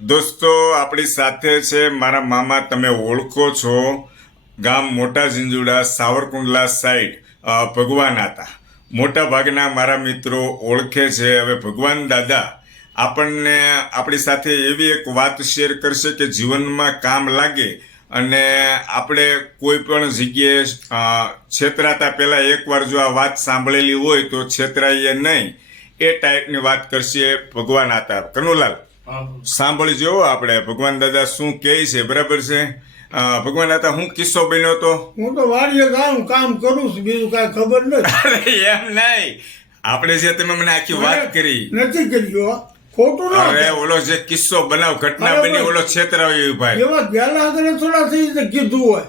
દોસ્તો આપણી સાથે છે મારા મામા, તમે ઓળખો છો, ગામ મોટા ઝીંઝુડા સાવરકુંડલા સાઈડ ભગવાન હતા. મોટા ભાગના મારા મિત્રો ઓળખે છે. હવે ભગવાન દાદા આપણને આપણી સાથે એવી એક વાત શેર કરશે કે જીવનમાં કામ લાગે અને આપણે કોઈ પણ જગ્યાએ છેતરાતા પહેલાં એકવાર જો આ વાત સાંભળેલી હોય તો છેતરાઈએ નહીં, એ ટાઈપની વાત કરશે ભગવાન હતા. કનુલાલ, સાંભળજો આપણે ભગવાન દાદા શું કહે છે. બરાબર છે? ભગવાન દાદા હું કિસ્સો બન્યો તો હું તો વાડીએ જાઉં કામ કરું છું, બીજું કાંઈ ખબર નથી. એમ નહીં, આપણે જે તમે મને આખી વાત કરી નથી કર્યો, ખોટું ના. અરે ઓલો જે કિસ્સો બનાવ ઘટના બની, ઓલો છેતરાયો ભાઈ એવા ગેલા આગળ થોડા થઈ રીતે કીધું હોય.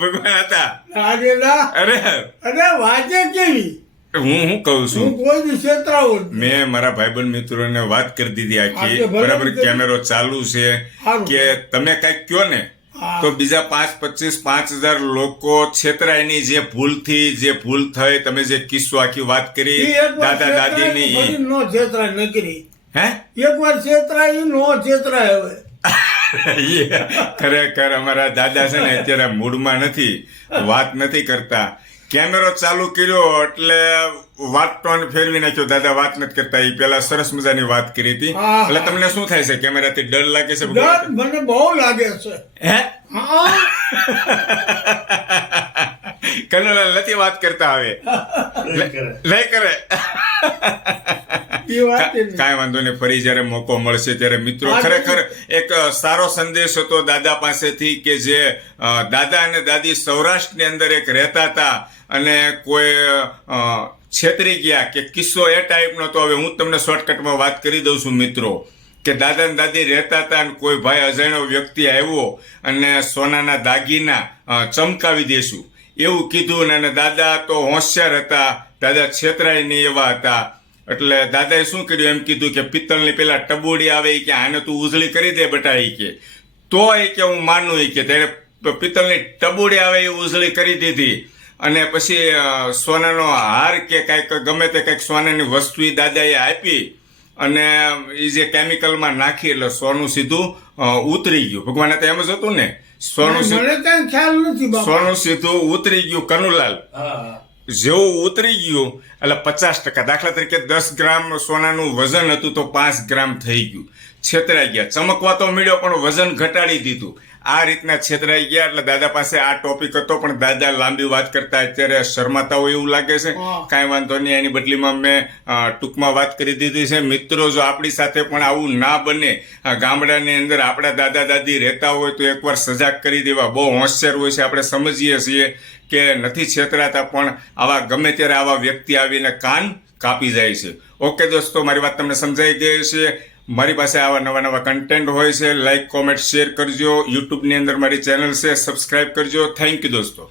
ભગવાન હતા. આજે ના અરે અરે વાંચે કેવી હું કહું છું, હું કોઈ દી છેતરાવો જ નહીં. મેં મારા ભાઈબંધ મિત્રોને વાત કરી દીધી આખી. આજે ભલે બરાબર, રીતે કેમેરો ચાલુ છે સારું. કે તમે કઈક કયો ને હા. તો બીજા 5,000 લોકો છેતરાય ની. જે ભૂલ થઈ, તમે જે કિસ્સો આખી વાત કરી ઈ એકવાર દાદા છેતરાય દાદીની, તો ફરી નો છેતરાય ન કરી. હે એકવાર છેતરાય નો છેતરાય હવે. ખરેખર અમારા દાદા છે ને અત્યારે મૂડમાં નથી, વાત નથી કરતા. કેમેરો ચાલુ કર્યો એટલે વાત ટોન ફેરવી નાખ્યો. દાદા વાત નથી કરતા, એ પેલા સરસ મજાની વાત કરી હતી. હા. એટલે તમને શું થાય છે? કેમેરાથી ડર લાગે છે? ડર મને બહુ લાગે છે. હે હા કનુલાલ નથી વાત કરતા હવે, નહીં કરે. એ વાત જ નહીં. કાંઈ વાંધો નહીં, ફરી જયારે મોકો મળશે ત્યારે મિત્રો. ખરેખર એક સારો સંદેશ હતો દાદા પાસેથી કે જે દાદા અને દાદી સૌરાષ્ટ્રની અંદર એક રહેતા હતા અને કોઈ છેતરી ગયા કે કિસ્સો એ ટાઈપનો હતો. હવે હું તમને શોર્ટકટમાં વાત કરી દઉં છું મિત્રો, કે દાદા ને દાદી રહેતા હતા અને કોઈ ભાઈ અજાણ્યો વ્યક્તિ આવ્યો અને સોનાના દાગીના ચમકાવી દેશું એવું કીધું. અને દાદા તો હોશિયાર હતા, દાદા છેતરાય નહીં એવા હતા. એટલે દાદાએ શું કર્યું, એમ કીધું કે પિત્તળની પેલા ટબોડી આવે કે આને તું ઉજળી કરી દે બેટા, એ કે તો એ કે હું માનું. એ કે ત્યારે પિત્તળની ટબોડી આવે એ ઉજળી કરી દીધી. અને પછી સોનાનો હાર કે કાંઈક ગમે તે કંઈક સોનાની વસ્તુ એ દાદાએ આપી અને એ જે કેમિકલમાં નાખી એટલે સોનું સીધું ઉતરી ગયું. ભગવાન તો એમ જ હતું ને, સોનું મને કઈ ખ્યાલ નથી બાપા. સોનું સીધું ઉતરી ગયું. કનુલાલ, જેવું ઉતરી ગયું એટલે 50%, દાખલા તરીકે 10 ગ્રામ સોનાનું વજન હતું તો 5 ગ્રામ થઈ ગયું. છેતરાઈ ગયા. ચમકવા તો મળ્યો પણ વજન ઘટાડી દીધું. આ રીતના છેતરાઈ ગયા. એટલે દાદા પાસે આ ટોપિક હતો, પણ દાદા લાંબી વાત કરતા અત્યારે શરમાતા હોય એવું લાગે છે. કાંઈ વાંધો નહીં, એની બદલીમાં મેં ટૂંકમાં વાત કરી દીધી છે. મિત્રો, જો આપણી સાથે પણ આવું ના બને, ગામડાની અંદર આપણા દાદા દાદી રહેતા હોય તો એકવાર સજાગ કરી દેવા. બહુ હોશિયાર હોય છે, આપણે સમજીએ છીએ કે નથી છેતરાતા, પણ આવા ગમે ત્યારે આવા વ્યક્તિ આવીને કાન કાપી જાય છે. ઓકે દોસ્તો, મારી વાત તમને સમજાઈ ગઈ છે. મારી પાસે આવા નવા કન્ટેન્ટ હોય છે. લાઈક, કોમેન્ટ, શેર કરજો. યુટ્યુબની અંદર મારી ચેનલ છે, સબસ્ક્રાઇબ કરજો. થેન્ક યુ દોસ્તો.